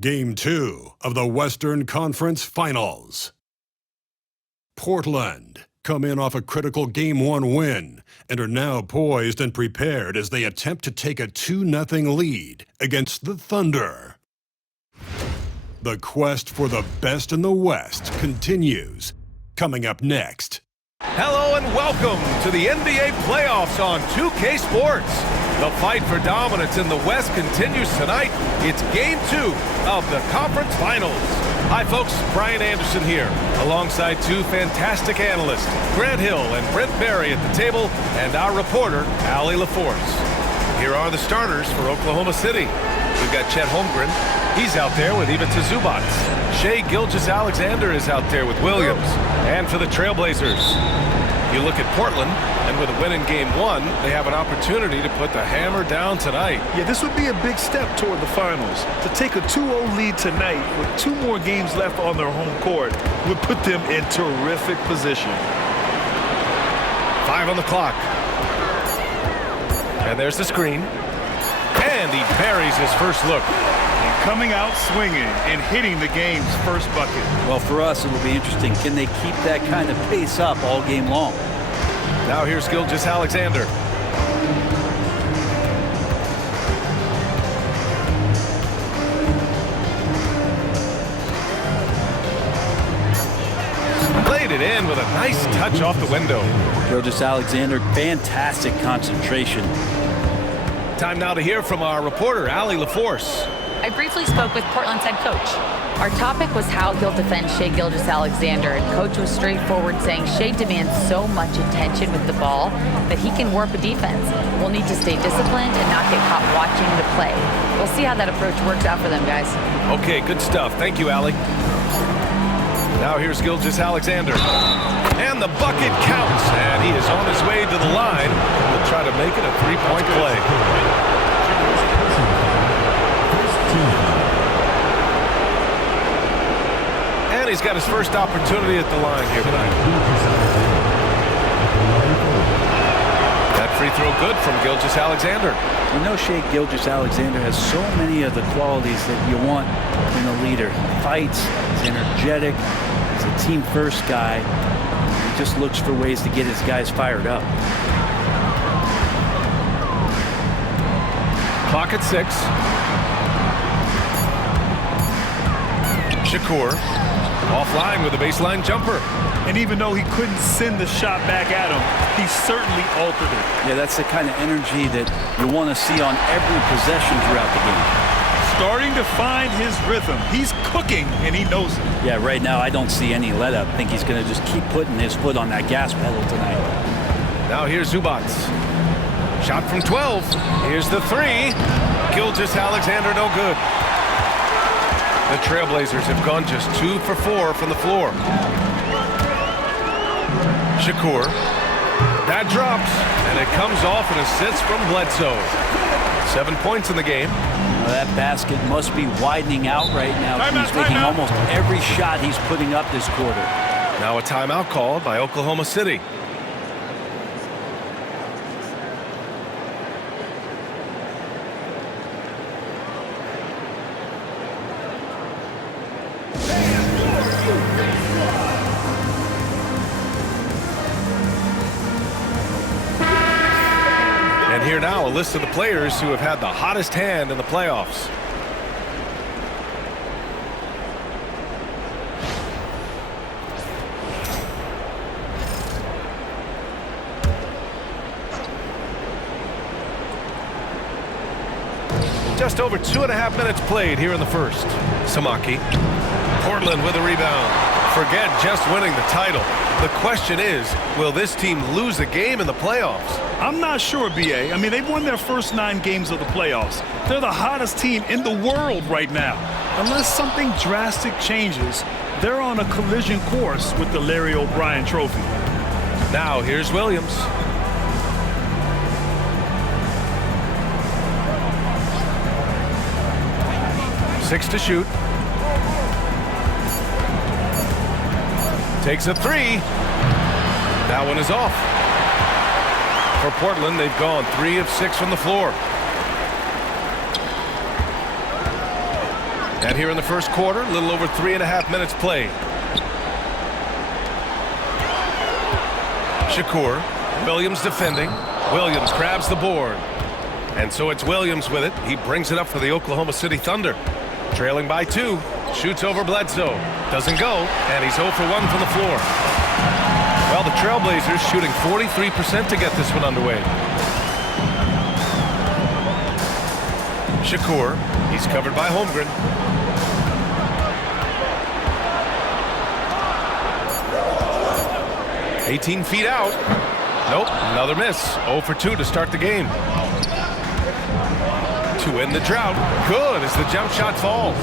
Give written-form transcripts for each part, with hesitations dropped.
Game 2 of the Western Conference Finals. Portland come in off a critical Game 1 win and are now poised and prepared as they attempt to take a 2-0 lead against the Thunder. The quest for the best in the West continues. Coming up next. Hello and welcome to the NBA playoffs on 2K Sports. The fight for dominance in the West continues tonight. It's Game 2 of the Conference Finals. Hi folks, Brian Anderson here, alongside two fantastic analysts, Grant Hill and Brent Barry at the table, and our reporter, Allie LaForce. Here are the starters for Oklahoma City. We've got Chet Holmgren. He's out there with Ivica Zubac. Shai Gilgeous-Alexander is out there with Williams. And for the Trailblazers, you look at Portland, and with a win in Game 1, they have an opportunity to put the hammer down tonight. Yeah, this would be a big step toward the finals. To take a 2-0 lead tonight with 2 more games left on their home court would put them in terrific position. 5 on the clock. And there's the screen. And he buries his first look. Coming out swinging and hitting the game's first bucket. Well, for us, it'll be interesting. Can they keep that kind of pace up all game long? Now here's Gilgeous-Alexander. Played it in with a nice touch off the window. Gilgeous-Alexander, fantastic concentration. Time now to hear from our reporter, Allie LaForce. I briefly spoke with Portland's head coach. Our topic was how he'll defend Shai Gilgeous-Alexander, and coach was straightforward, saying Shai demands so much attention with the ball that he can warp a defense. We'll need to stay disciplined and not get caught watching the play. We'll see how that approach works out for them, guys. Okay, good stuff. Thank you, Allie. Now here's Gilgeous-Alexander. And the bucket counts, and he is on his way to the line. He'll try to make it a 3-point play. And he's got his first opportunity at the line here tonight. That free throw good from Gilgeous-Alexander. You know, Shai Gilgeous-Alexander has so many of the qualities that you want in a leader. He fights, he's energetic, he's a team-first guy. He just looks for ways to get his guys fired up. Clock at 6. Shakur offline with a baseline jumper. And even though he couldn't send the shot back at him, he certainly altered it. Yeah, that's the kind of energy that you want to see on every possession throughout the game. Starting to find his rhythm. He's cooking, and he knows it. Yeah, right now I don't see any let up. I think he's going to just keep putting his foot on that gas pedal tonight. Now here's Zubac. Shot from 12. Here's the 3. Gilgeous-Alexander no good. The Trailblazers have gone just 2 for 4 from the floor. Shakur. That drops, and it comes off an assist from Bledsoe. 7 points in the game. Well, that basket must be widening out right now. He's making almost every shot he's putting up this quarter. Now a timeout called by Oklahoma City. And here now a list of the players who have had the hottest hand in the playoffs. Just over 2.5 minutes played here in the first. Samaki. Portland with a rebound. Forget just winning the title. The question is, will this team lose a game in the playoffs? I'm not sure, B.A. I mean, they've won their first 9 games of the playoffs. They're the hottest team in the world right now. Unless something drastic changes, they're on a collision course with the Larry O'Brien Trophy. Now here's Williams. Six to shoot. Takes a 3. That one is off. For Portland, they've gone 3 of 6 from the floor. And here in the first quarter, a little over 3.5 minutes played. Shakur. Williams defending. Williams grabs the board. And so it's Williams with it. He brings it up for the Oklahoma City Thunder. Trailing by 2. Shoots over Bledsoe. Doesn't go. And he's 0 for 1 from the floor. Well, the Trailblazers shooting 43% to get this one underway. Shakur. He's covered by Holmgren. "18 feet out." Nope, another miss. 0 for 2 to start the game. To end the drought. Good as the jump shot falls.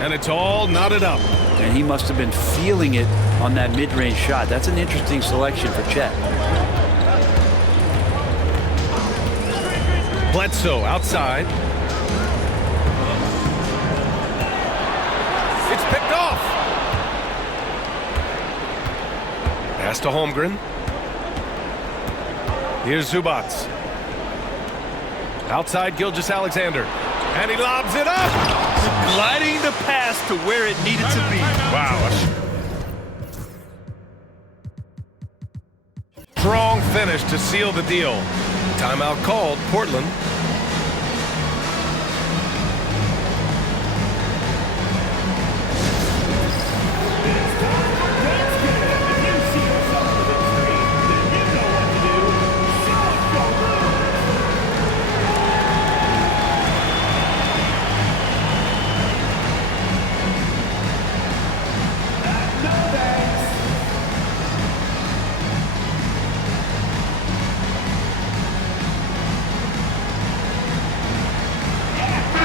And it's all knotted up. And he must have been feeling it on that mid-range shot. That's an interesting selection for Chet. Bledsoe outside. It's picked off. Pass to Holmgren. Here's Zubats. Outside Gilgeous-Alexander. And he lobs it up. Gliding the pass to where it needed to be. Wow. Strong finish to seal the deal. Timeout called, Portland.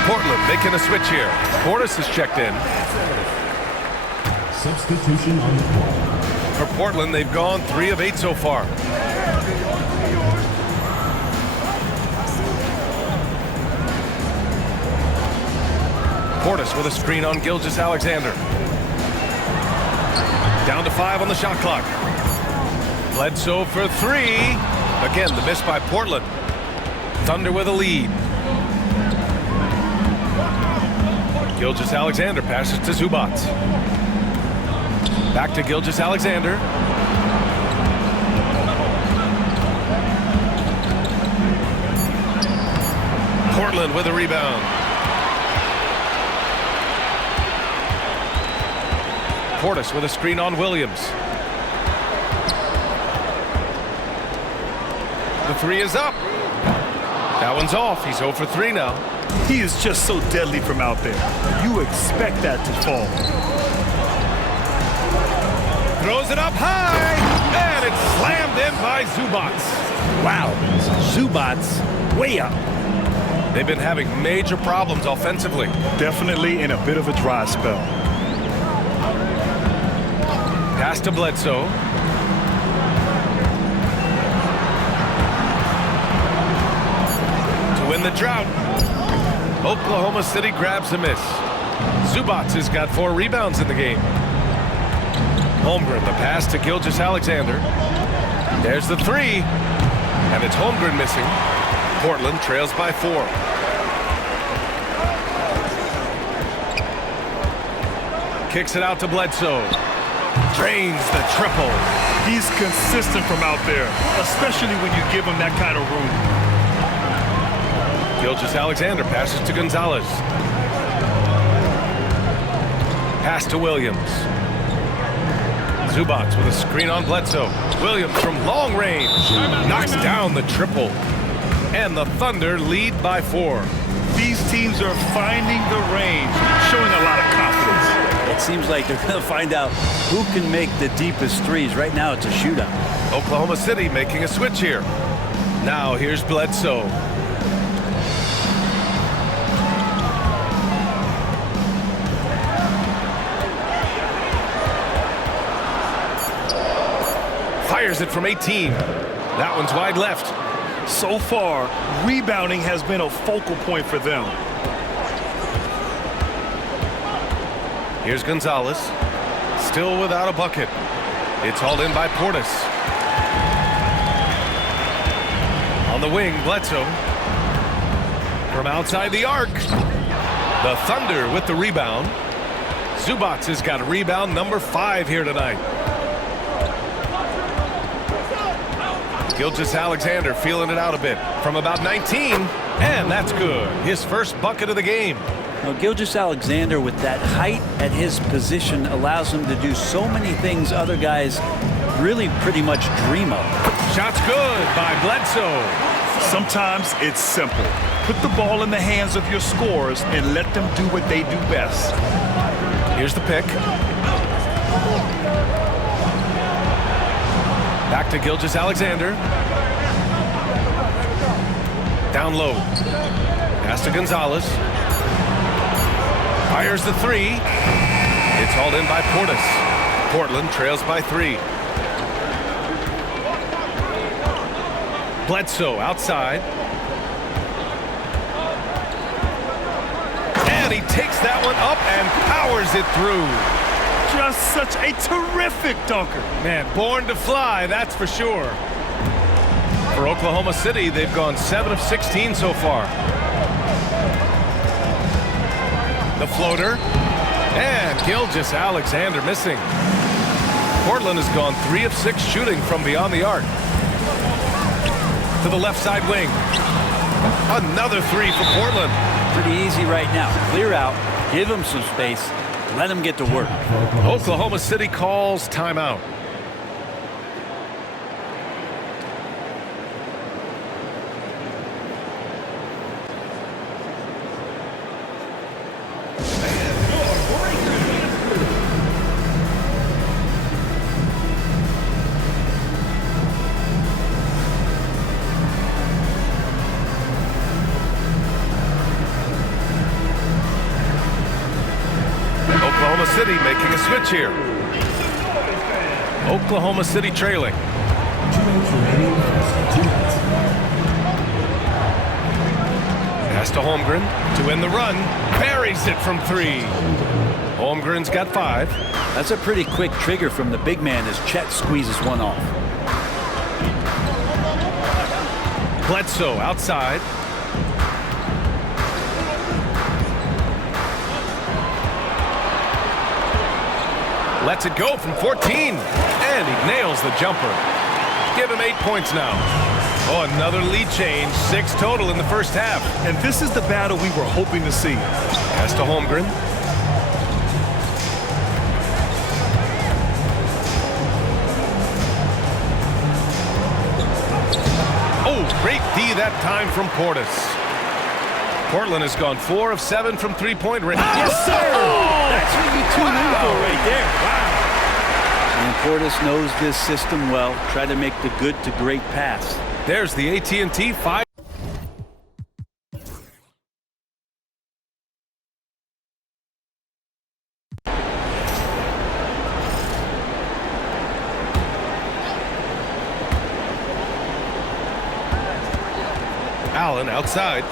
Portland making a switch here. Portis is checked in. Substitution on the floor. For Portland, they've gone 3 of 8 so far. Portis with a screen on Gilgeous-Alexander. Down to 5 on the shot clock. Bledsoe for 3. Again, the miss by Portland. Thunder with a lead. Gilgeous-Alexander passes to Zubats. Back to Gilgeous-Alexander. Portland with a rebound. Portis with a screen on Williams. The 3 is up. That one's off. He's 0 for 3 now. He is just so deadly from out there. You expect that to fall. Throws it up high, and it's slammed in by Zubats. Wow. Zubats way up. They've been having major problems offensively. Definitely in a bit of a dry spell. Pass to Bledsoe. To win the drought. Oklahoma City grabs the miss. Zubats has got 4 rebounds in the game. Holmgren, the pass to Gilgeous-Alexander. There's the 3. And it's Holmgren missing. Portland trails by 4. Kicks it out to Bledsoe. Drains the triple. He's consistent from out there, especially when you give him that kind of room. Gilgeous-Alexander passes to Gonzalez. Pass to Williams. Zubats with a screen on Bledsoe. Williams from long range knocks down the triple. And the Thunder lead by 4. These teams are finding the range, showing a lot of confidence. It seems like they're going to find out who can make the deepest threes. Right now, it's a shootout. Oklahoma City making a switch here. Now here's Bledsoe. Fires it from 18. That one's wide left. So far, rebounding has been a focal point for them. Here's Gonzalez. Still without a bucket. It's hauled in by Portis. On the wing, Bledsoe. From outside the arc. The Thunder with the rebound. Zubats has got rebound number 5 here tonight. Gilgeous-Alexander feeling it out a bit from about 19, and that's good. His first bucket of the game. Now, Gilgeous-Alexander, with that height at his position, allows him to do so many things other guys really pretty much dream of. Shot's good by Bledsoe. Sometimes it's simple. Put the ball in the hands of your scorers and let them do what they do best. Here's the pick. Back to Gilgeous-Alexander. Down low. Pass to Gonzalez. Fires the 3. It's hauled in by Portis. Portland trails by 3. Bledsoe outside. And he takes that one up and powers it through. Just such a terrific dunker. Man, born to fly, that's for sure. For Oklahoma City, they've gone 7 of 16 so far. The floater. And Gilgeous-Alexander missing. Portland has gone 3 of 6 shooting from beyond the arc. To the left side wing. Another 3 for Portland. Pretty easy right now. Clear out, give him some space, let him get to work. Oklahoma City calls timeout. Oklahoma City making a switch here. Oklahoma City trailing. 2 minutes remaining. 2 minutes. Pass to Holmgren to end the run. Buries it from 3. Holmgren's got 5. That's a pretty quick trigger from the big man as Chet squeezes one off. Bledsoe outside. Lets it go from 14. And he nails the jumper. Give him 8 points now. Oh, another lead change. 6 total in the first half. And this is the battle we were hoping to see. Pass to Holmgren. Oh, great D that time from Portis. Portland has gone 4 of 7 from three-point range. Yes, sir! That's what you tune in for right there. Wow. And Portis knows this system well. Try to make the good to great pass. There's the AT&T 5. Allen outside.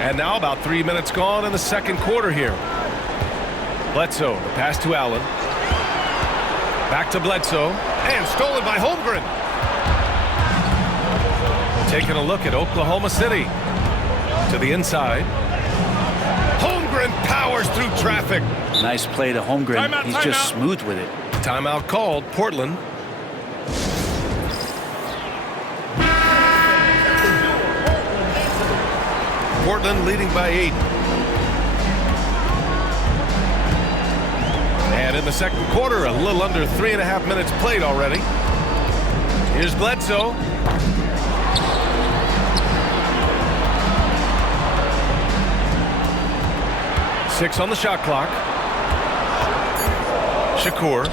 And now about 3 minutes gone in the second quarter here. Bledsoe, the pass to Allen. Back to Bledsoe. And stolen by Holmgren. Taking a look at Oklahoma City. To the inside. Holmgren powers through traffic. Nice play to Holmgren. He's just smooth with it. Timeout called. Portland. Portland leading by 8. And in the second quarter, a little under 3.5 minutes played already. Here's Bledsoe. Six on the shot clock. Shakur.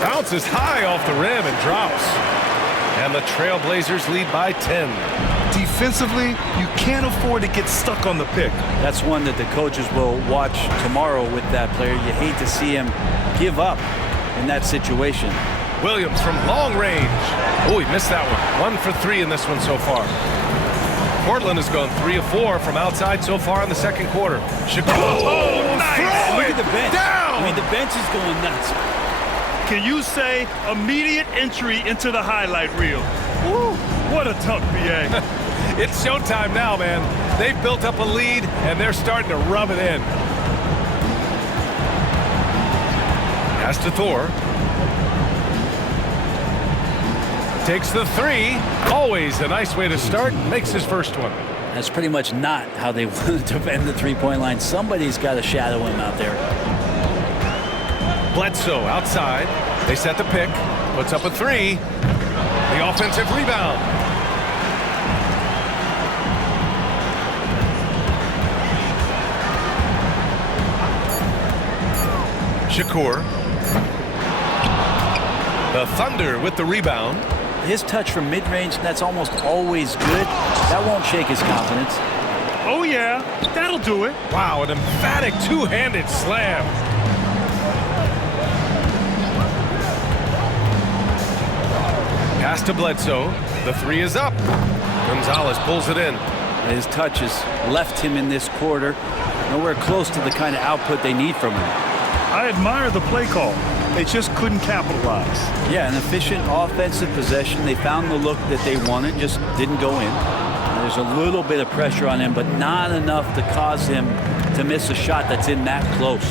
Bounces high off the rim and drops. And the Trailblazers lead by 10. Defensively, you can't afford to get stuck on the pick. That's one that the coaches will watch tomorrow with that player. You hate to see him give up in that situation. Williams from long range. Oh, he missed that one. 1 for 3 in this one so far. Portland has gone 3 of 4 from outside so far in the second quarter. Shakur. Oh, nice. Look at the bench. Down. I mean, the bench is going nuts. Can you say immediate entry into the highlight reel? Woo, what a tuck, BA. It's showtime now, man. They've built up a lead, and they're starting to rub it in. Pass to Thor. Takes the three. Always a nice way to start. Makes his first one. That's pretty much not how they want to defend the three-point line. Somebody's got to shadow him out there. Bledsoe outside. They set the pick. Puts up a three. The offensive rebound. Shakur. The Thunder with the rebound. His touch from mid-range, that's almost always good. That won't shake his confidence. Oh, yeah. That'll do it. Wow, an emphatic two-handed slam. Pass to Bledsoe. The three is up. Gonzalez pulls it in. His touch has left him in this quarter. Nowhere close to the kind of output they need from him. I admire the play call. They just couldn't capitalize. Yeah, an efficient offensive possession. They found the look that they wanted, just didn't go in. There's a little bit of pressure on him, but not enough to cause him to miss a shot that's in that close.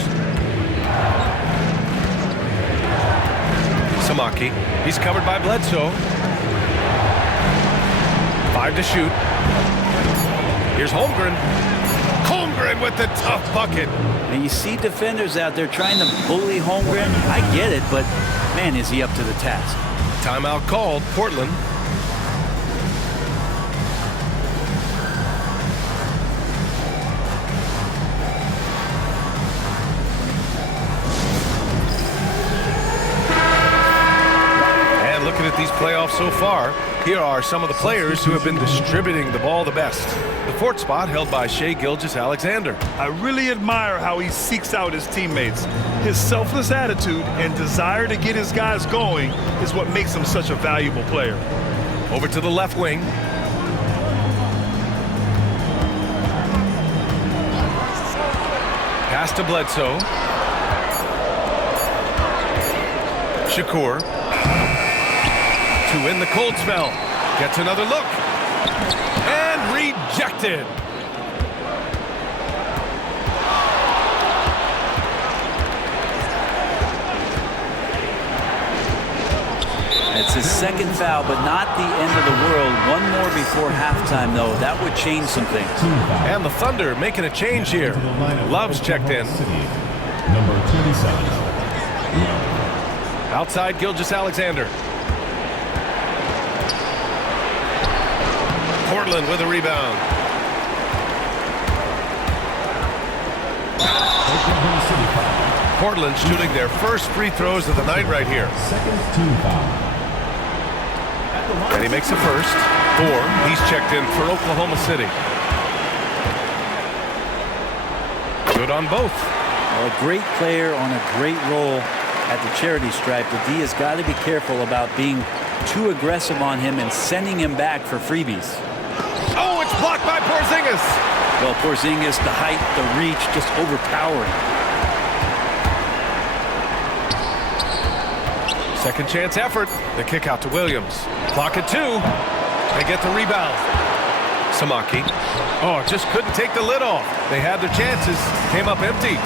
Samaki. He's covered by Bledsoe. 5 to shoot. Here's Holmgren. Holmgren with the tough bucket. And you see defenders out there trying to bully Holmgren. I get it, but man, is he up to the task. Timeout called. Portland. And looking at these playoffs so far, here are some of the players who have been distributing the ball the best. The fourth spot held by Shai Gilgeous-Alexander. I really admire how he seeks out his teammates. His selfless attitude and desire to get his guys going is what makes him such a valuable player. Over to the left wing. Pass to Bledsoe. Shakur. To win the cold spell. Gets another look. And rejected. It's his second foul, but not the end of the world. One more before halftime, though. That would change some things. And the Thunder making a change here. Love's checked in. Number 27. Outside Gilgeous-Alexander. Portland with a rebound. Oklahoma City foul. Portland shooting their first free throws of the night right here. Second team foul. And he makes a first. 4. He's checked in for Oklahoma City. Good on both. Well, a great player on a great role at the charity stripe. The D has got to be careful about being too aggressive on him and sending him back for freebies. Oh, it's blocked by Porzingis. Well, Porzingis, the height, the reach, just overpowering. Second chance effort. The kick out to Williams. Clock at 2. They get the rebound. Samaki. Oh, just couldn't take the lid off. They had their chances. Came up empty.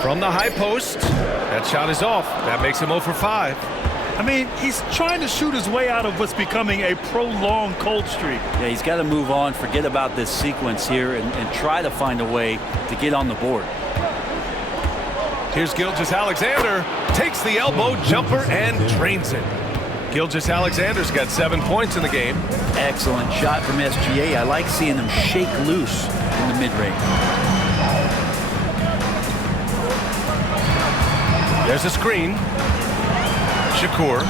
From the high post. That shot is off. That makes him 0 for 5. I mean, he's trying to shoot his way out of what's becoming a prolonged cold streak. Yeah, he's got to move on, forget about this sequence here, and try to find a way to get on the board. Here's Gilgeous-Alexander. Takes the elbow jumper and drains it. Gilgeous-Alexander's got 7 points in the game. Excellent shot from SGA. I like seeing him shake loose in the mid-range. There's a screen. Shakur.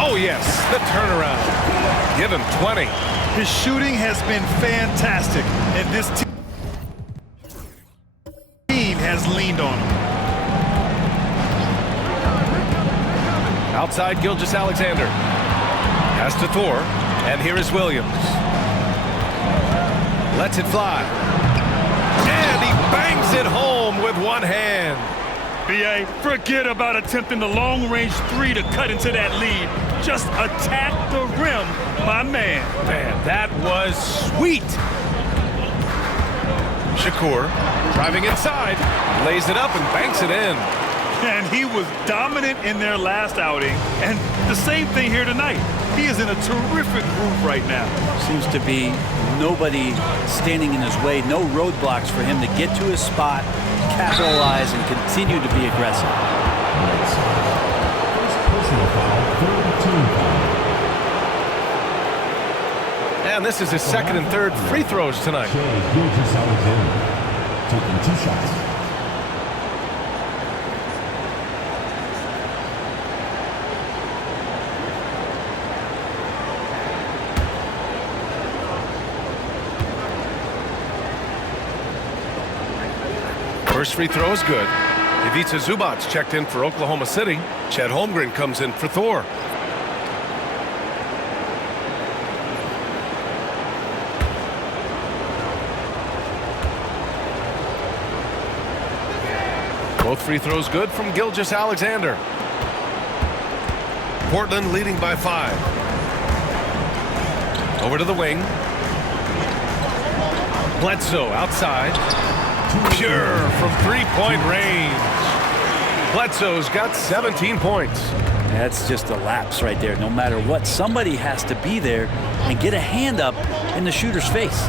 Oh, yes, the turnaround. Give him 20. His shooting has been fantastic, and this team has leaned on him. Outside Gilgeous-Alexander. Pass to Thor, and here is Williams. Lets it fly. And he bangs it home with one hand. B.A., forget about attempting the long-range three to cut into that lead. Just attack the rim, my man. Man, that was sweet. Shakur driving inside, lays it up and banks it in. And he was dominant in their last outing, and the same thing here tonight. He is in a terrific groove right now. Seems to be nobody standing in his way, no roadblocks for him to get to his spot, capitalize, and continue to be aggressive. First personal foul, third team foul. And this is his second and third free throws tonight. Shea Gilgeous-Alexander taking 2 shots. First free throw is good. Ivica Zubac checked in for Oklahoma City. Chet Holmgren comes in for Thor. Both free throws good from Gilgeous-Alexander. Portland leading by 5. Over to the wing. Bledsoe outside. Pure from three-point range. Bledsoe's got 17 points. That's just a lapse right there. No matter what, somebody has to be there and get a hand up in the shooter's face.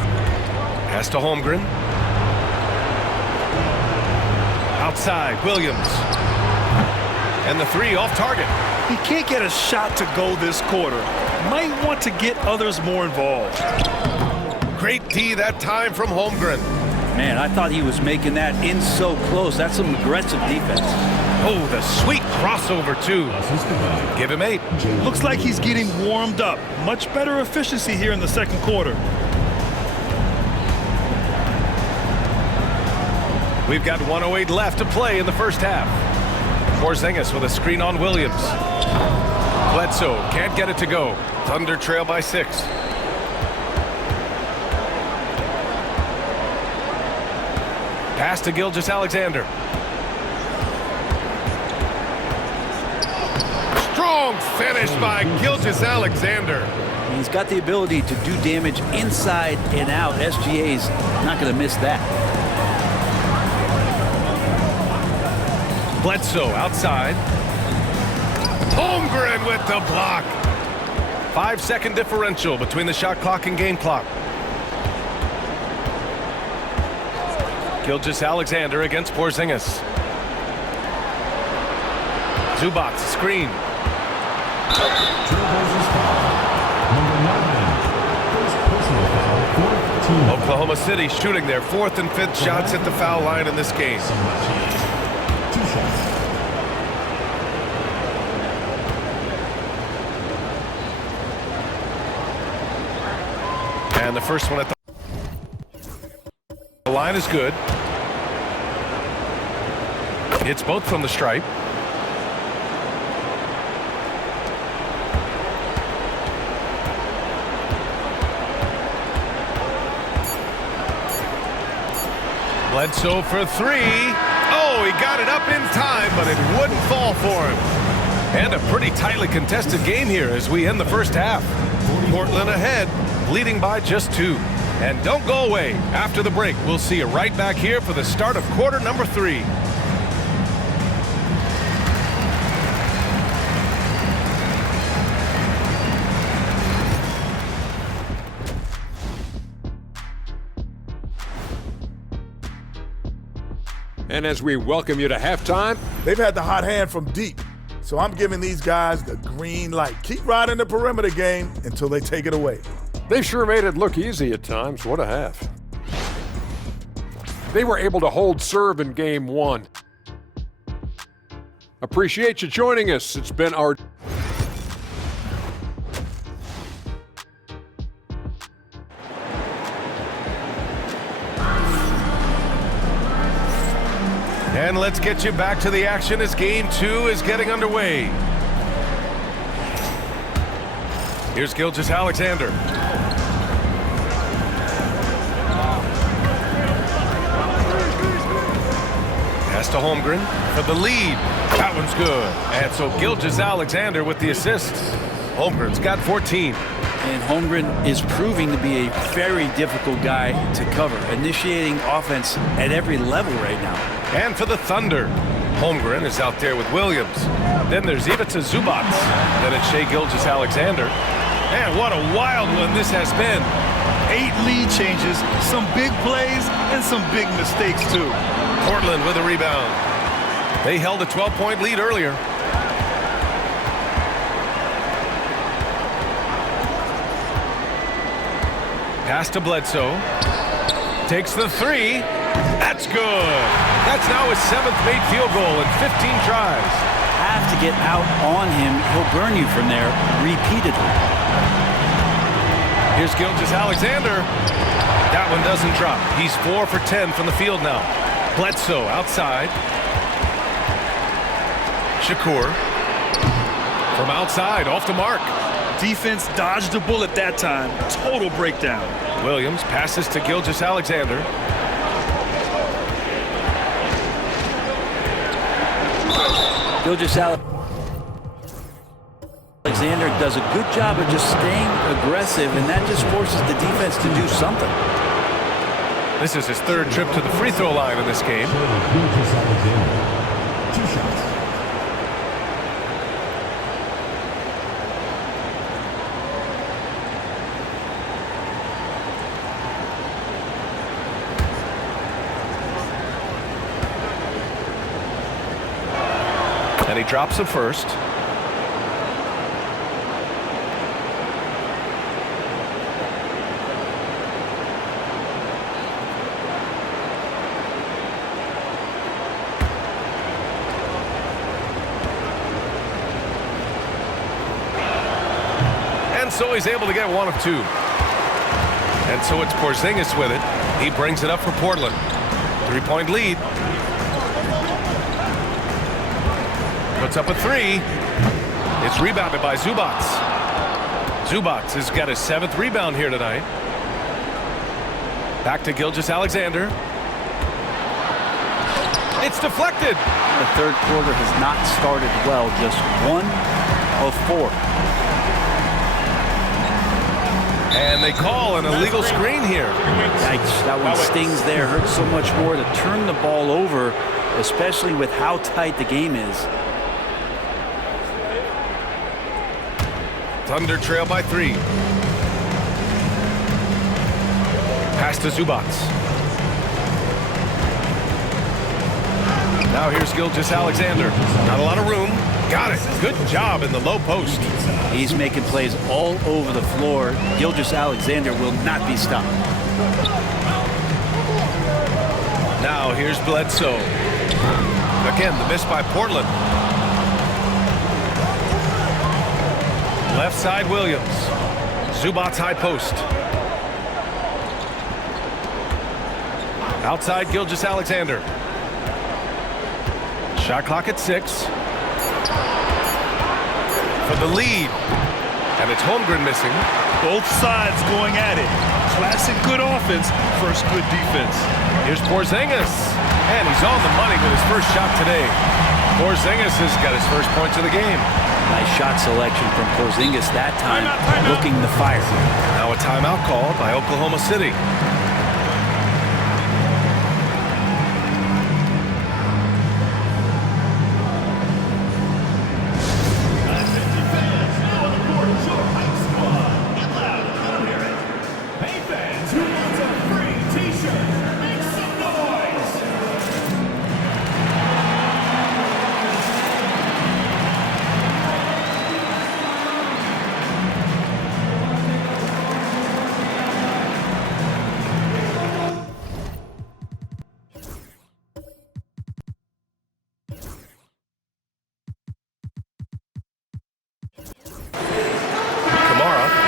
Pass to Holmgren. Outside, Williams. And the three off target. He can't get a shot to go this quarter. Might want to get others more involved. Great D that time from Holmgren. Man, I thought he was making that in so close. That's some aggressive defense. Oh, the sweet crossover, too. Give him 8. Looks like he's getting warmed up. Much better efficiency here in the second quarter. We've got 1:08 left to play in the first half. Porzingis with a screen on Williams. Bledsoe can't get it to go. Thunder trail by 6. Pass to Gilgeous-Alexander. Strong finish by Gilgeous-Alexander. He's got the ability to do damage inside and out. SGA's not going to miss that. Bledsoe outside. Holmgren with the block. 5-second differential between the shot clock and game clock. Gilgeous-Alexander against Porzingis. Zubac screen. Trailblazers foul. Number 9. First personal foul, fourth team foul. Oklahoma City shooting their 4th and 5th shots at the foul line in this game. 2 shots. And the first one at the line is good. Hits both from the stripe. Bledsoe for 3. Oh, he got it up in time, but it wouldn't fall for him. And a pretty tightly contested game here as we end the first half. Portland ahead, leading by just 2. And don't go away. After the break, we'll see you right back here for the start of quarter number 3. And as we welcome you to halftime, They've had the hot hand from deep, so I'm giving these guys the green light. Keep riding the perimeter game until they take it away. they sure made it look easy at times. What a half. They were able to hold serve in game 1. Appreciate you joining us. It's been our And let's get you back to the action as game 2 is getting underway. Here's Gilgeous-Alexander. Pass to Holmgren for the lead. That one's good. And so Gilgeous-Alexander with the assist. Holmgren's got 14. And Holmgren is proving to be a very difficult guy to cover, initiating offense at every level right now. And for the Thunder, Holmgren is out there with Williams. Then there's Ivica Zubac. Then it's Shai Gilgeous-Alexander. And what a wild one this has been. 8 lead changes, some big plays, and some big mistakes, too. Portland with a rebound. They held a 12-point lead earlier. Pass to Bledsoe. Takes the 3. That's good. That's now his 7th made field goal in 15 tries. Have to get out on him. He'll burn you from there repeatedly. Here's Gilgeous-Alexander. That one doesn't drop. He's 4 for 10 from the field now. Bledsoe outside. Shakur. From outside, off the mark. Defense dodged the bullet that time. Total breakdown. Williams passes to Gilgeous-Alexander. Gilgeous-Alexander does a good job of just staying aggressive, and that just forces the defense to do something. This is his 3rd trip to the free throw line in this game. Gilgeous-Alexander. 2 shots. And he drops it first. And so he's able to get 1 of 2. And so it's Porzingis with it. He brings it up for Portland. 3-point lead. Puts up a 3. It's rebounded by Zubac. Zubac has got his 7th rebound here tonight. Back to Gilgeous-Alexander. It's deflected. The 3rd quarter has not started well. Just 1 of 4. And they call an illegal screen here. Yikes, that one stings there. Hurts so much more to turn the ball over, especially with how tight the game is. Thunder trail by 3. Pass to Zubac. Now here's Gilgeous-Alexander. Not a lot of room. Got it. Good job in the low post. He's making plays all over the floor. Gilgeous-Alexander will not be stopped. Now here's Bledsoe. Again, the miss by Portland. Left side, Williams. Zubac's high post. Outside, Gilgeous-Alexander. Shot clock at 6. For the lead. And it's Holmgren missing. Both sides going at it. Classic good offense versus good defense. Here's Porzingis. And he's on the money with his first shot today. Porzingis has got his first points of the game. Nice shot selection from Porzingis that time, looking to fire. Now a timeout called by Oklahoma City.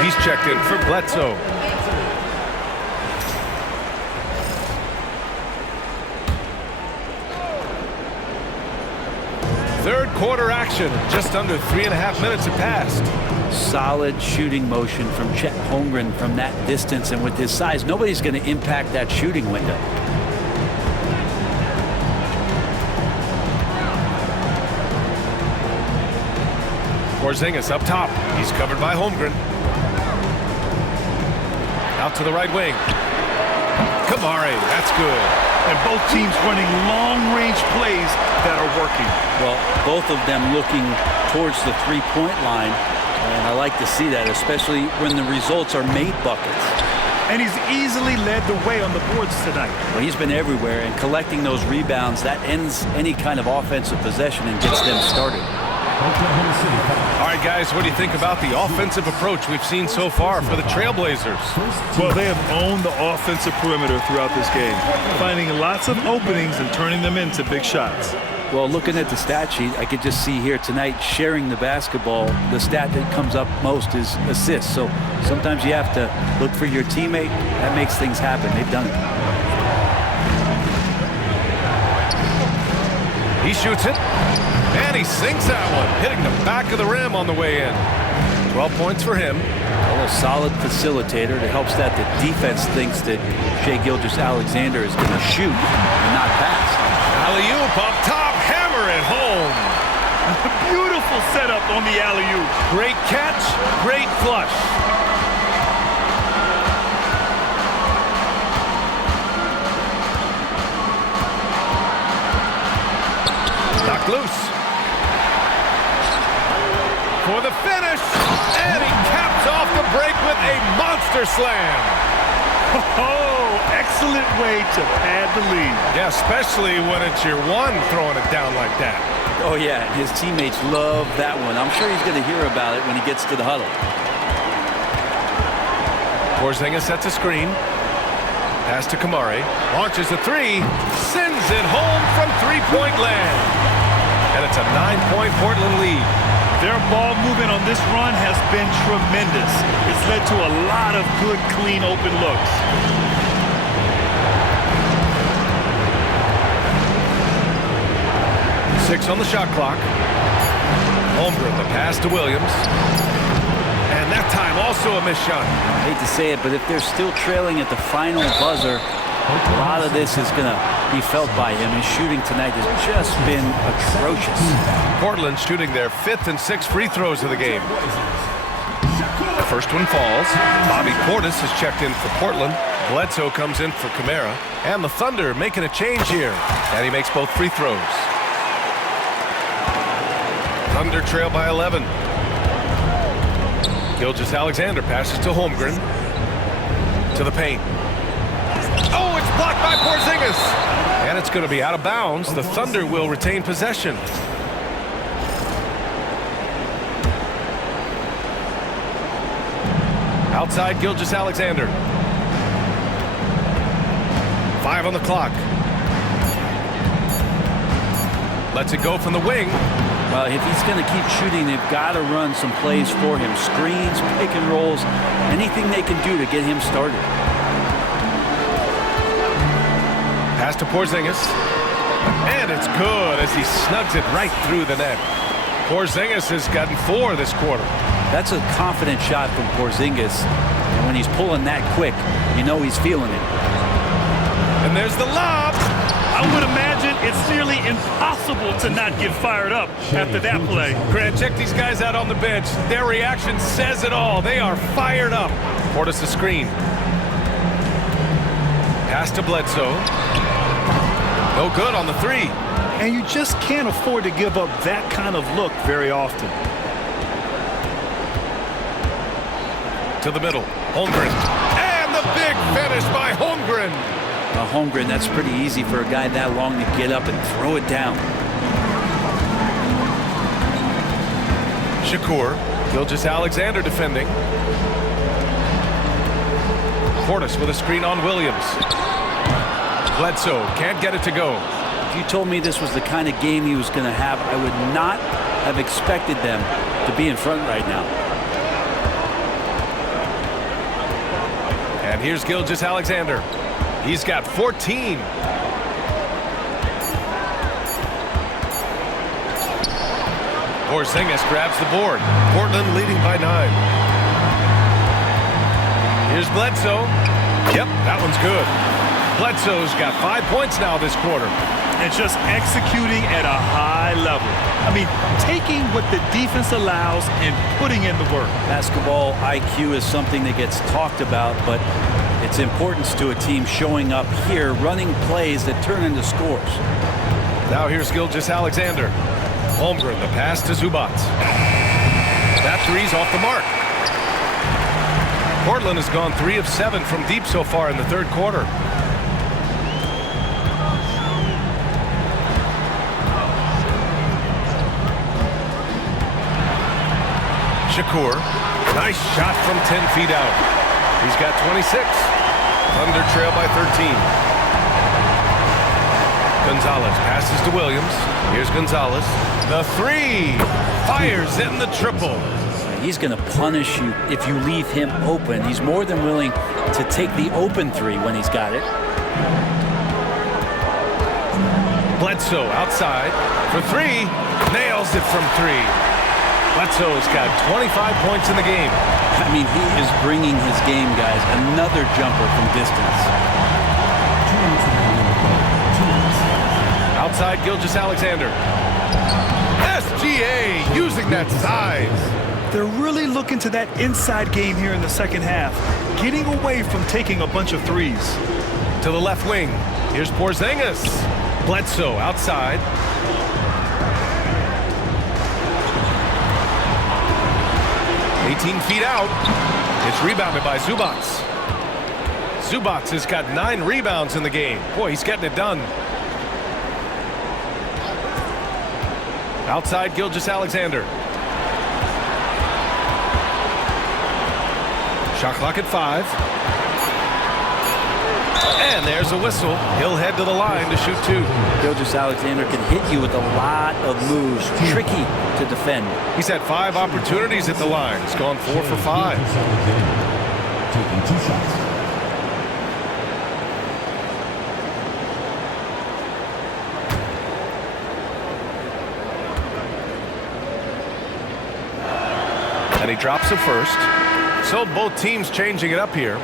He's checked in for Bledsoe. Third quarter action. Just under 3.5 minutes have passed. Solid shooting motion from Chet Holmgren from that distance, and with his size, nobody's going to impact that shooting window. Porzingis up top. He's covered by Holmgren. Out to the right wing. Kamari, that's good. And both teams running long-range plays that are working. Well, both of them looking towards the three-point line, and I like to see that, especially when the results are made buckets. And he's easily led the way on the boards tonight. Well, he's been everywhere, and collecting those rebounds, that ends any kind of offensive possession and gets them started. Oklahoma City foul. All right, guys, what do you think about the offensive approach we've seen so far for the Trailblazers? Well, they have owned the offensive perimeter throughout this game, finding lots of openings and turning them into big shots. Well, looking at the stat sheet, I could just see here tonight sharing the basketball. The stat that comes up most is assists. So sometimes you have to look for your teammate. That makes things happen. They've done it. He shoots it, and he sinks that one, hitting the back of the rim on the way in. 12 points for him. A solid facilitator. It helps that the defense thinks that Shai Gilgeous-Alexander is going to shoot and not pass. Alley-oop up top, hammer it home. Beautiful setup on the alley-oop. Great catch, great flush. Knocked loose. For the finish, and he caps off the break with a monster slam. Oh, excellent way to pad the lead. Yeah, especially when it's your one throwing it down like that. Oh, yeah, his teammates love that one. I'm sure he's going to hear about it when he gets to the huddle. Porzingis sets a screen. Pass to Kamari. Launches a three. Sends it home from three-point land. And it's a 9-point Portland lead. Their ball movement on this run has been tremendous. It's led to a lot of good, clean, open looks. Six on the shot clock. Holmgren, the pass to Williams. And that time also a missed shot. I hate to say it, but if they're still trailing at the final buzzer, a lot of this is going to be felt by him. His shooting tonight has just been atrocious. Portland shooting their 5th and 6th free throws of the game. The first one falls. Bobby Portis has checked in for Portland. Bledsoe comes in for Kamara. And the Thunder making a change here. And he makes both free throws. Thunder trail by 11. Gilgeous-Alexander passes to Holmgren. To the paint. Oh, it's blocked by Porzingis. And it's going to be out of bounds. The Thunder will retain possession. Outside Gilgeous-Alexander. 5 on the clock. Lets it go from the wing. Well, if he's going to keep shooting, they've got to run some plays for him. Screens, pick and rolls, anything they can do to get him started. Pass to Porzingis. And it's good as he snugs it right through the net. Porzingis has gotten 4 this quarter. That's a confident shot from Porzingis. And when he's pulling that quick, you know he's feeling it. And there's the lob. I would imagine it's nearly impossible to not get fired up after that play. Grant, check these guys out on the bench. Their reaction says it all. They are fired up. Portis a screen. Pass to Bledsoe. No good on the 3. And you just can't afford to give up that kind of look very often. To the middle. Holmgren. And the big finish by Holmgren. Holmgren, that's pretty easy for a guy that long to get up and throw it down. Shakur. Gilgeous-Alexander defending. Portis with a screen on Williams. Bledsoe can't get it to go. If you told me this was the kind of game he was going to have, I would not have expected them to be in front right now. And here's Gilgeous-Alexander. He's got 14. Porzingis grabs the board. Portland leading by 9. Here's Bledsoe. Yep, that one's good. Bledsoe's got 5 points now this quarter. and just executing at a high level. I mean, taking what the defense allows and putting in the work. Basketball IQ is something that gets talked about, but its importance to a team showing up here, running plays that turn into scores. Now here's Gilgeous-Alexander. Holmgren, the pass to Zubac. That three's off the mark. Portland has gone 3 of 7 from deep so far in the third quarter. Shakur, nice shot from 10 feet out. He's got 26. Thunder trail by 13. Gonzalez passes to Williams. Here's Gonzalez. The three. Fires in the triple. He's going to punish you if you leave him open. He's more than willing to take the open three when he's got it. Bledsoe outside for 3. Nails it from 3. Bledsoe's got 25 points in the game. I mean, he is bringing his game, guys. Another jumper from distance. Outside Gilgeous-Alexander. SGA using that size. They're really looking to that inside game here in the second half, getting away from taking a bunch of threes. To the left wing. Here's Porzingis. Bledsoe outside. Feet out. It's rebounded by Zubac. Zubac has got 9 rebounds in the game. Boy, he's getting it done. Outside Gilgeous-Alexander. Shot clock at 5. And there's a whistle. He'll head to the line to shoot 2. Gilgeous-Alexander can hit you with a lot of moves. Tricky to defend. He's had 5 opportunities at the line. He's gone 4 for 5. Taking 2 shots. And he drops the first. So both teams changing it up here.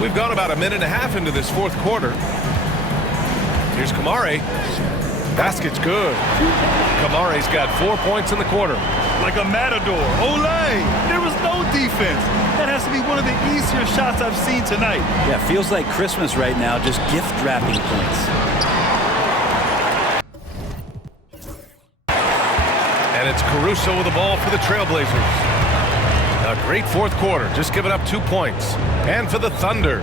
We've gone about a minute and a half into this fourth quarter. Here's Kamare. Basket's good. Kamare's got 4 points in the quarter. Like a matador. Olay! There was no defense. That has to be one of the easier shots I've seen tonight. Yeah, feels like Christmas right now, just gift wrapping points. And it's Caruso with the ball for the Trailblazers. A great fourth quarter, just giving up 2 points. And for the Thunder.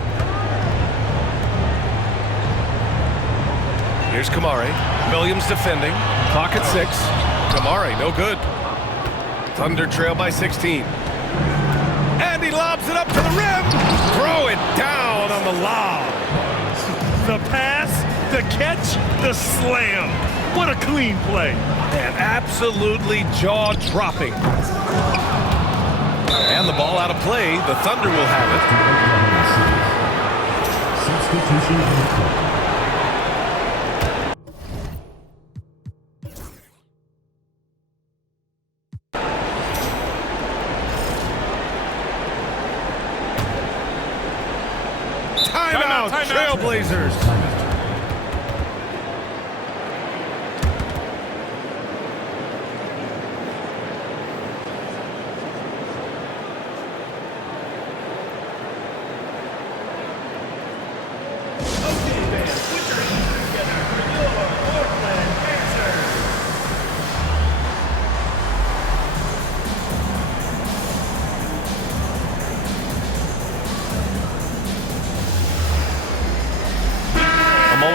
Here's Kamare. Williams defending. Clock at 6. Kamare, no good. Thunder trail by 16. And he lobs it up to the rim. Throw it down on the lob. The pass, the catch, the slam. What a clean play. And absolutely jaw-dropping. And the ball out of play. The Thunder will have it. Substitution on the court. Timeout, Trailblazers.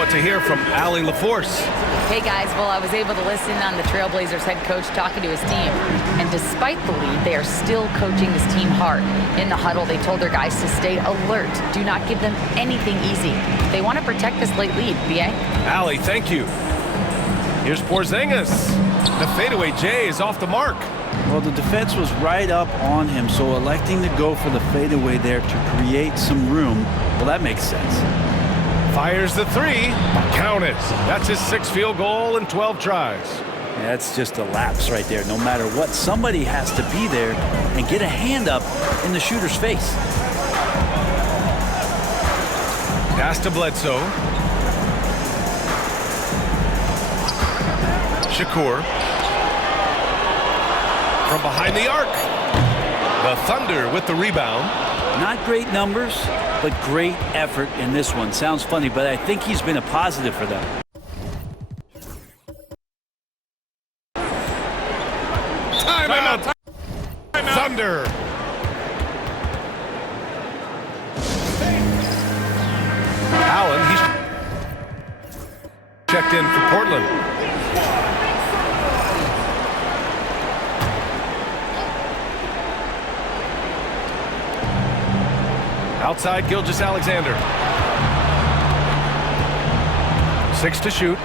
To hear from Allie LaForce. Hey guys, well, I was able to listen on the Trailblazers head coach talking to his team. And despite the lead, they are still coaching this team hard. In the huddle, they told their guys to stay alert. Do not give them anything easy. They want to protect this late lead, B.A. Allie, thank you. Here's Porzingis. The fadeaway J is off the mark. Well, the defense was right up on him, so electing to go for the fadeaway there to create some room, well, that makes sense. Fires the three. Count it. That's his 6th field goal in 12 tries. Yeah, that's just a lapse right there. No matter what, somebody has to be there and get a hand up in the shooter's face. Pass to Bledsoe. Shakur. From behind the arc. The Thunder with the rebound. Not great numbers, but great effort in this one. Sounds funny, but I think he's been a positive for them. Timeout. Thunder. Allen, he's checked in for Portland. Outside, Gilgeous-Alexander. 6 to shoot.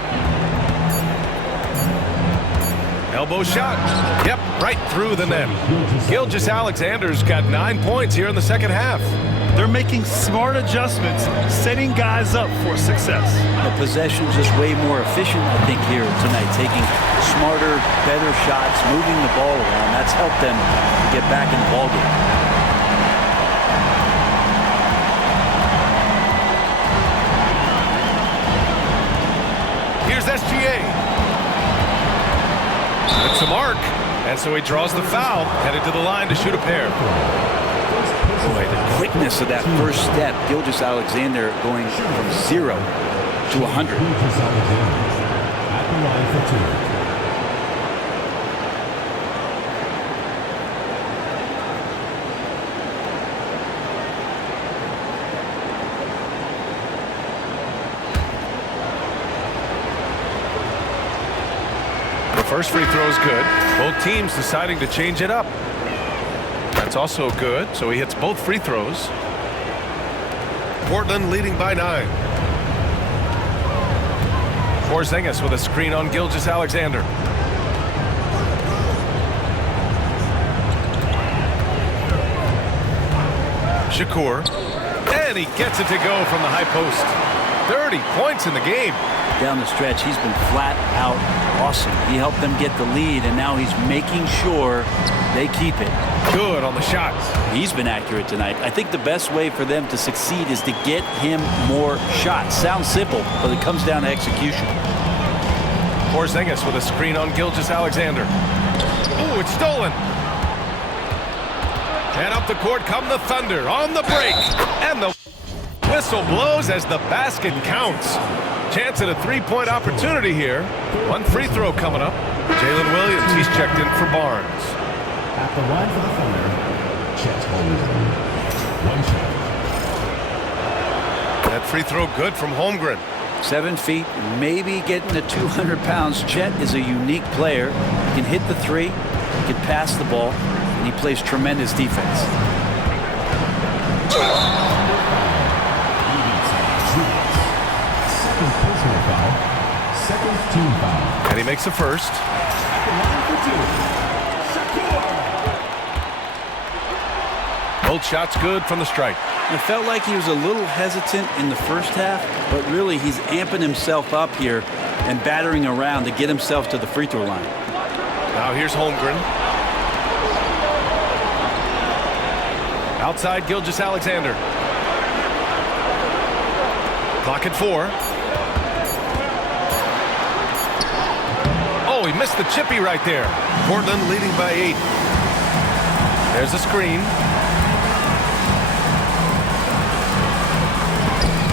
Elbow shot. Yep, right through the net. Gilgeous-Alexander's got 9 points here in the second half. They're making smart adjustments, setting guys up for success. The possession's just way more efficient, I think, here tonight. Taking smarter, better shots, moving the ball around. That's helped them get back in the ballgame. Here's SGA. It's a mark. And so he draws the foul, headed to the line to shoot a pair. Boy, the quickness of that first step. Gilgeous-Alexander going from 0 to 100. Gilgeous-Alexander at the line for 2. First free throw is good. Both teams deciding to change it up. That's also good, so he hits both free throws. Portland leading by 9. Porzingis with a screen on Gilgeous-Alexander. Shakur. And he gets it to go from the high post. 30 points in the game. Down the stretch, he's been flat out awesome. He helped them get the lead, and now he's making sure they keep it. Good on the shots. He's been accurate tonight. I think the best way for them to succeed is to get him more shots. Sounds simple, but it comes down to execution. Porzingis with a screen on Gilgeous-Alexander. Ooh, it's stolen. And up the court come the Thunder on the break. And the whistle blows as the basket counts. Chance at a three-point opportunity here. One free throw coming up. Jalen Williams, he's checked in for Barnes. At the line for the Thunder, Chet Holmgren. 1 shot. That free throw good from Holmgren. 7 feet, maybe getting to 200 pounds. Chet is a unique player. He can hit the three, he can pass the ball, and he plays tremendous defense. Second personal foul. Second team foul. And he makes the first. At the line for 2. Shakur. Both shots good from the stripe. It felt like he was a little hesitant in the first half, but really he's amping himself up here and battering around to get himself to the free throw line. Now here's Holmgren. Outside Gilgeous-Alexander. Clock at 4. Oh, he missed the chippy right there. Portland leading by 8. There's a screen.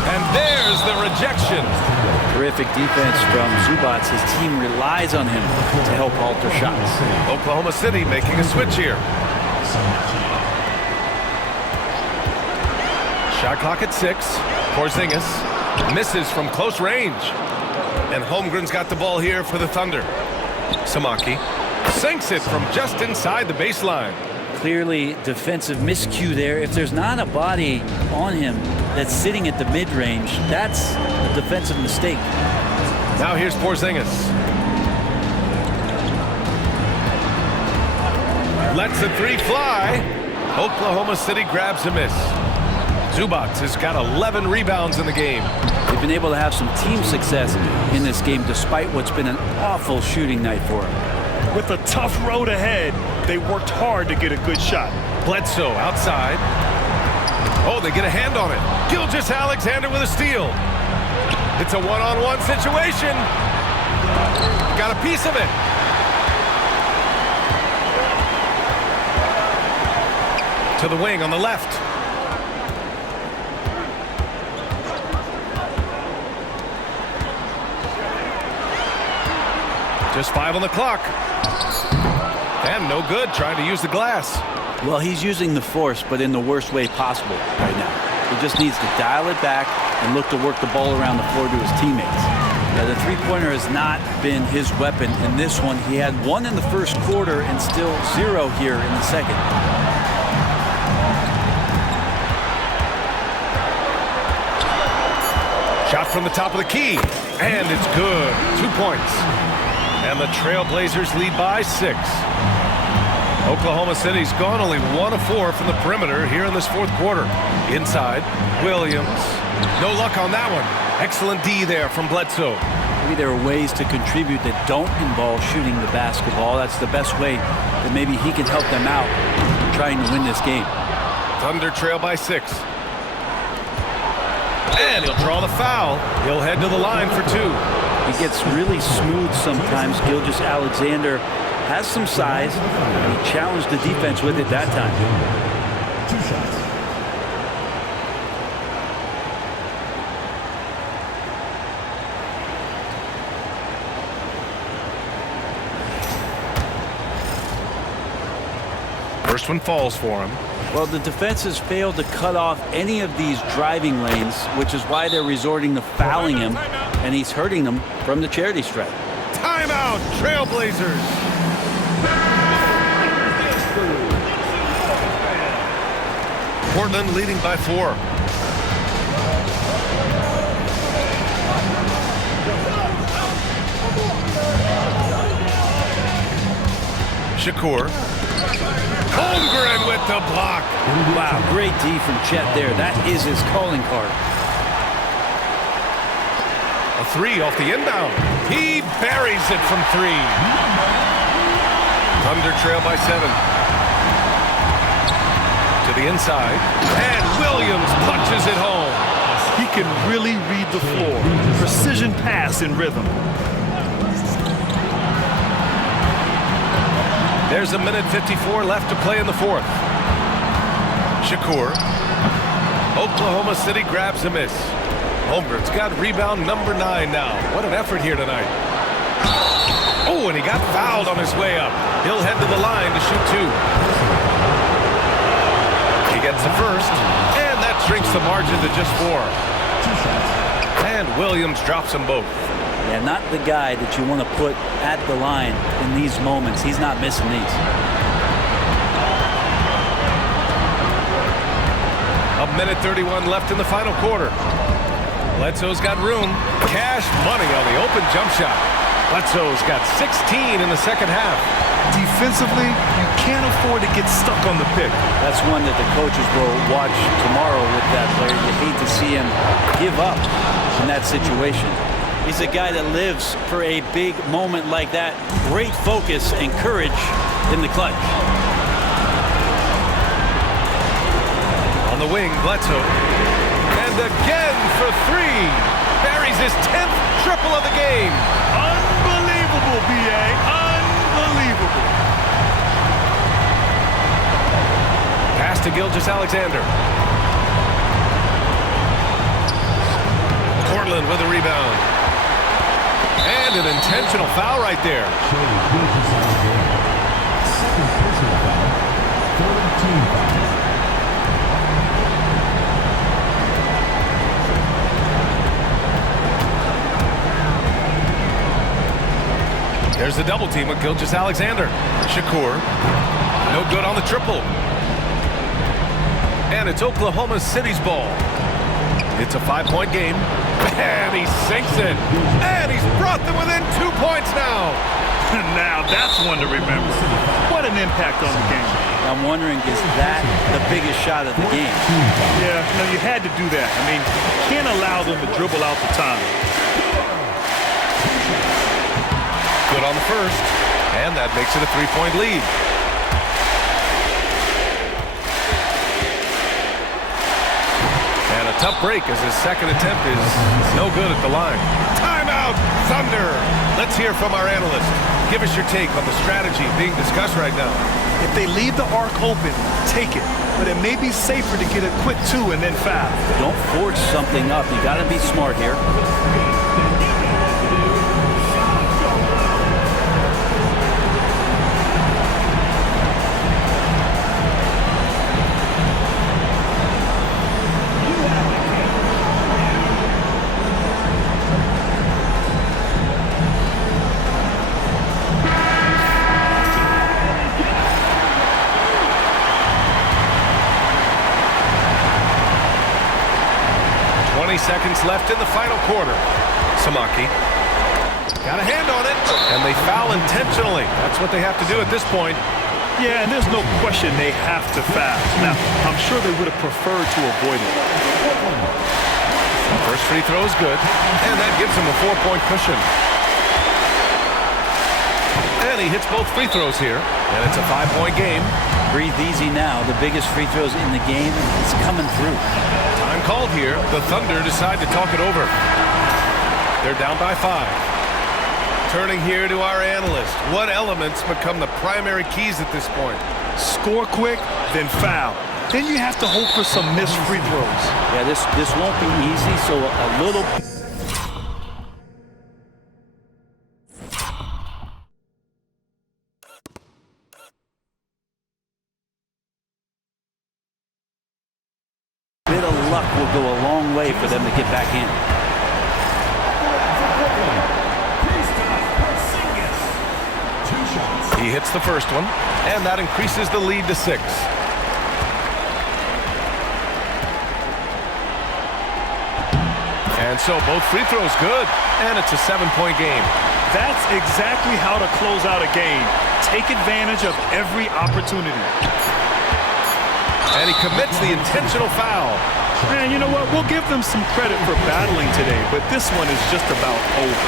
And there's the rejection. Terrific defense from Zubac. His team relies on him to help alter shots. Oklahoma City making a switch here. Shot clock at 6. Porzingis misses from close range. And Holmgren's got the ball here for the Thunder. Samaki sinks it from just inside the baseline. Clearly defensive miscue there. If there's not a body on him that's sitting at the mid-range, that's a defensive mistake. Now here's Porzingis. Lets the three fly. Oklahoma City grabs a miss. Zubac has got 11 rebounds in the game. They've been able to have some team success in this game despite what's been an awful shooting night for them. With a tough road ahead, they worked hard to get a good shot. Bledsoe outside. Oh, they get a hand on it. Gilgeous-Alexander with a steal. It's a one-on-one situation. Got a piece of it. To the wing on the left. Just 5 on the clock. And no good, trying to use the glass. Well, he's using the force, but in the worst way possible right now. He just needs to dial it back and look to work the ball around the floor to his teammates. Now, the three-pointer has not been his weapon in this one. He had 1 in the first quarter and still 0 here in the second. Shot from the top of the key, and it's good. 2 points. And the Trailblazers lead by 6. Oklahoma City's gone only 1 of 4 from the perimeter here in this fourth quarter. Inside, Williams. No luck on that one. Excellent D there from Bledsoe. Maybe there are ways to contribute that don't involve shooting the basketball. That's the best way that maybe he can help them out in trying to win this game. Thunder trail by 6. And he'll draw the foul. He'll head to the line for 2. He gets really smooth sometimes. Gilgeous-Alexander has some size, and he challenged the defense with it that time. 2 shots. First one falls for him. Well, the defense has failed to cut off any of these driving lanes, which is why they're resorting to fouling him, and he's hurting them from the charity stripe. Timeout, Trailblazers. Portland leading by 4. Shakur. Holmgren with the block. Wow, great D from Chet there. That is his calling card. A 3 off the inbound. He buries it from 3. Thunder trail by 7. To the inside. And Williams punches it home. He can really read the floor. Precision pass in rhythm. There's a minute 54 left to play in the fourth. Shakur. Oklahoma City grabs a miss. Holmgren's got rebound number 9 now. What an effort here tonight. Oh, and he got fouled on his way up. He'll head to the line to shoot 2. He gets the first, and that shrinks the margin to just 4. And Williams drops them both. Yeah, not the guy that you want to put at the line in these moments. He's not missing these. A minute 31 left in the final quarter. Bledsoe's got room. Cash money on the open jump shot. Bledsoe's got 16 in the second half. Defensively, you can't afford to get stuck on the pick. That's one that the coaches will watch tomorrow with that player. You hate to see him give up in that situation. He's a guy that lives for a big moment like that. Great focus and courage in the clutch. On the wing, Bledsoe. And again for 3. Buries his 10th triple of the game. Unbelievable, B.A. Unbelievable. Pass to Gilgeous-Alexander. Portland with a rebound. And an intentional foul right there. Second personal foul. 13 foul. There's the double team with Gilgeous-Alexander. Shakur. No good on the triple. And it's Oklahoma City's ball. It's a 5-point game. And he sinks it. And he's brought them within 2 points now. Now that's one to remember. What had an impact on the game. I'm wondering, is that the biggest shot of the game? Yeah, you had to do that. I mean, you can't allow them to dribble out the time. Good on the first, and that makes it a 3-point lead. And a tough break as his second attempt is no good at the line. Timeout, Thunder! Let's hear from our analyst. Give us your take on the strategy being discussed right now. If they leave the arc open, take it. But it may be safer to get a quick 2 and then foul. Don't force something up. You got to be smart here. 20 seconds left in the final quarter. Samaki got a hand on it, and they foul intentionally. That's what they have to do at this point. Yeah, and there's no question they have to foul. Now, I'm sure they would have preferred to avoid it. First free throw is good, and that gives him a 4-point cushion. And he hits both free throws here, and it's a 5-point game. Breathe easy now. The biggest free throws in the game is coming through. Time called here. The Thunder decide to talk it over. They're down by 5. Turning here to our analyst. What elements become the primary keys at this point? Score quick, then foul. Then you have to hope for some missed free throws. Yeah, this won't be easy, so a little... bit of luck will go a long way for them to get back in. He hits the first one, and that increases the lead to 6. And so both free throws good, and it's a 7-point game. That's exactly how to close out a game. Take advantage of every opportunity. And he commits the intentional foul. Man, you know what? We'll give them some credit for battling today, but this one is just about over.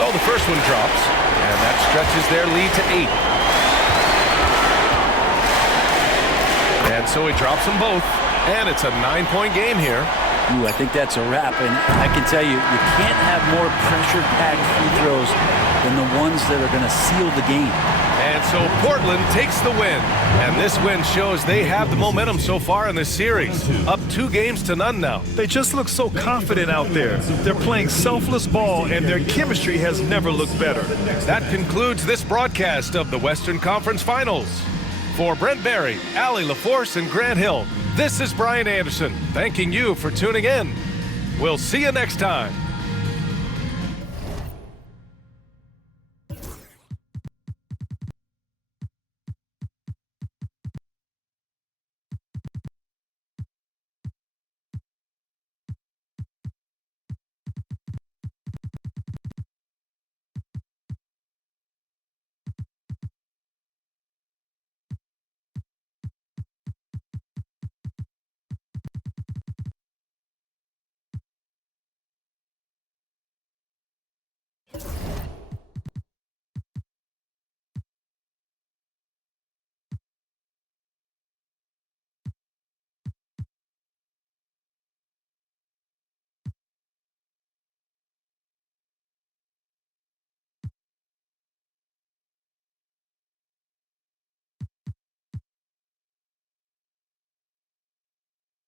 So the first one drops, and that stretches their lead to 8. And so he drops them both, and it's a 9-point game here. Ooh, I think that's a wrap, and I can tell you, you can't have more pressure-packed free throws than the ones that are going to seal the game. And so Portland takes the win, and this win shows they have the momentum so far in this series. Up 2-0 now. They just look so confident out there. They're playing selfless ball, and their chemistry has never looked better. That concludes this broadcast of the Western Conference Finals. For Brent Barry, Allie LaForce, and Grant Hill, this is Brian Anderson, thanking you for tuning in. We'll see you next time.